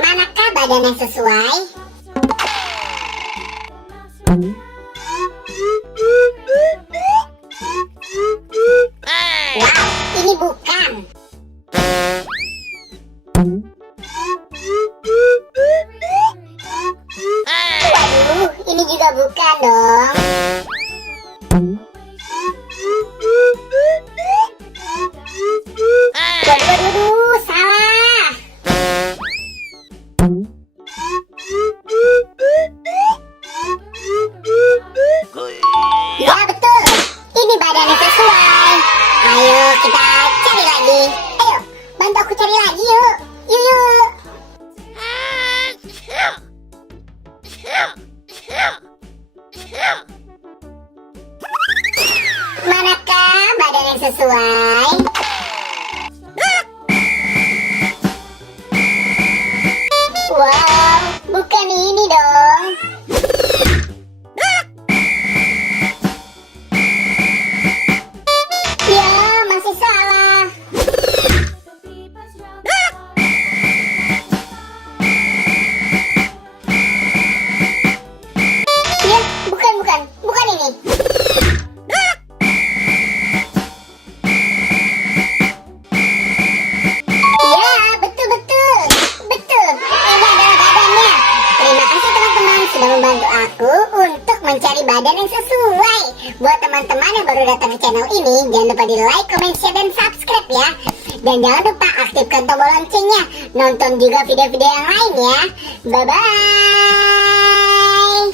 Manakah badan yang sesuai? Wow, ini bukan. Waduh, ini juga bukan dong. Waduh, salah. Ya betul, ini badan yang sesuai. Ayo kita cari lagi. Ayo, bantu aku cari lagi yuk. Yuk. Manakah badan yang sesuai? Wow, bukan ini dong. Ya, masih salah. Ya, bukan ini. Ya, betul. Ini adalah badannya. Terima kasih teman-teman sudah membantu aku untuk mencari badan yang sesuai. Buat teman-teman yang baru datang ke channel ini, jangan lupa di like, comment, share, dan subscribe ya. Dan jangan lupa aktifkan tombol loncengnya. Nonton juga video-video yang lain ya. Bye-bye.